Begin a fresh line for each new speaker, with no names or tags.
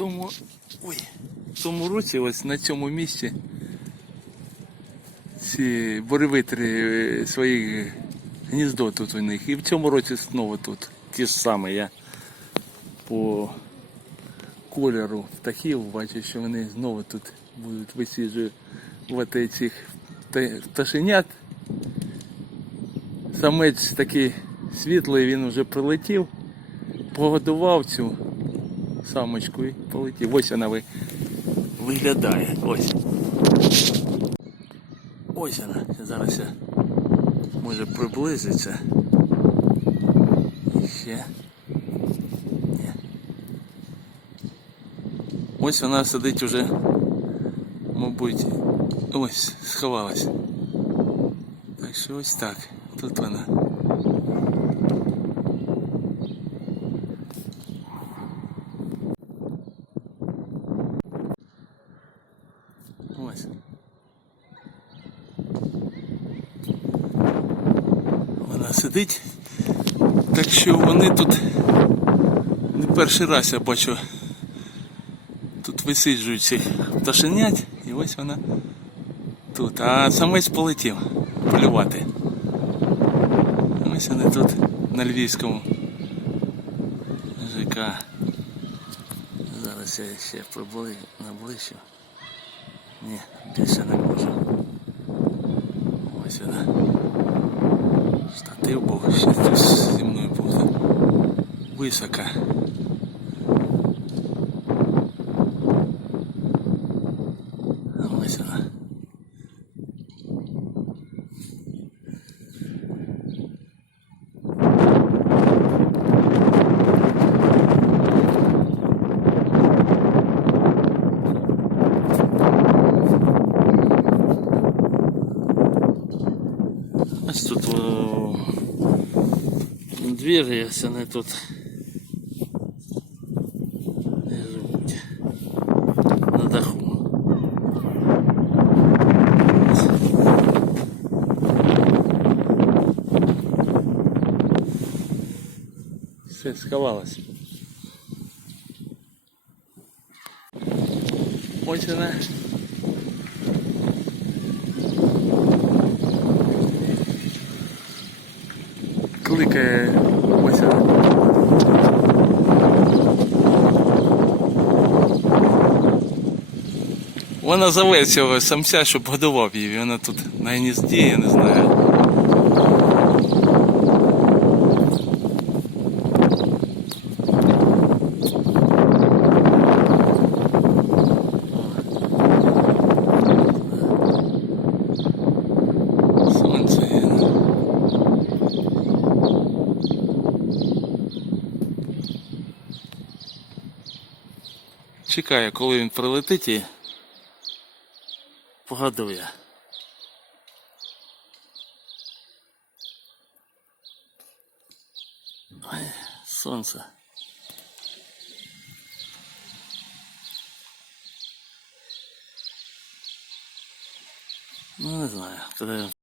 тому, ой, в тому році, ось на цьому місці, ці буревитри е, свої гніздо тут у них. І в цьому році знову тут. Ті ж саме я по кольору птахів бачу, що вони знову тут будуть висіджувати цих пташенят. Самець такий світлий, він вже прилетів, погодував цю самочку і полетів. Ось вона ви, виглядає. Ось. Ось вона. Зараз я може приблизиться. Ще. Ні. Ось вона сидить уже, мабуть, ось, сховалась. Так що ось так. Тут вона. Ось. Вона сидить. Так що вони тут не перший раз я бачу. Тут висиджують цих пташенят і ось вона тут. А самець полетів полювати. Ось вони тут на львівському ЖК. Зараз я ще прибули наближчу. Ні, більше не можу. Ось вона. Штатив був, ще зі мною був. Висока. А ось вона. Ось тут о, двір є, вони тут не живуть. На даху. Все, сховалось. Ось кликає ось. вона. Зове цього самця, щоб годував її. Вона тут на гнізді, я не знаю. Сонце є. Чекаю, коли він прилетить і погадує. Ой, сонце. Ну, не знаю. Подивимось.